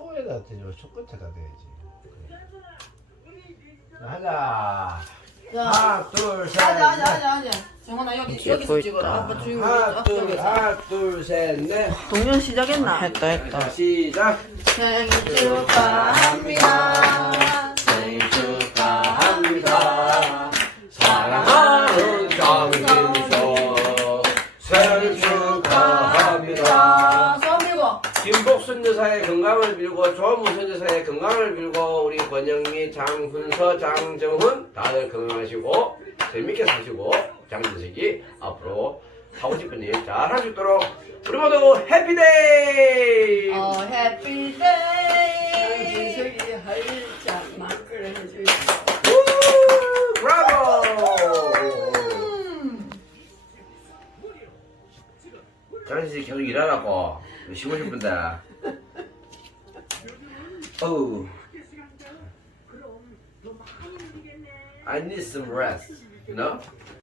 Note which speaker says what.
Speaker 1: 초에다 대죠. 초 끝에다 대야지. 그래. 하자. 하나, 둘, 셋.
Speaker 2: 하자. 정원아 여기서 찍어라. 아빠 주인공
Speaker 1: 하나, 둘, 셋, 넷.
Speaker 2: 동현 시작했나?
Speaker 3: 했다.
Speaker 1: 시작.
Speaker 2: 생일 축하합니다.
Speaker 1: 생일 축하합니다. 사랑하는 장진서 생일 축하합니다.
Speaker 2: 손 들고.
Speaker 1: 김복순 여사의 건강을 빌고 조무선 여사의 건강을 빌고 우리 권영미, 장훈서, 장정훈 다들 건강하시고 재밌게 사시고 장진석이 앞으로 하고 싶은 일 잘 할 수 있도록 우리 모두 해피데이!
Speaker 2: 해피데이. 진석이 할자만 그래주세요.
Speaker 1: 브라보! 장진석이 계속 일하라고 쉬고 싶은데 어우 I need some rest, you know?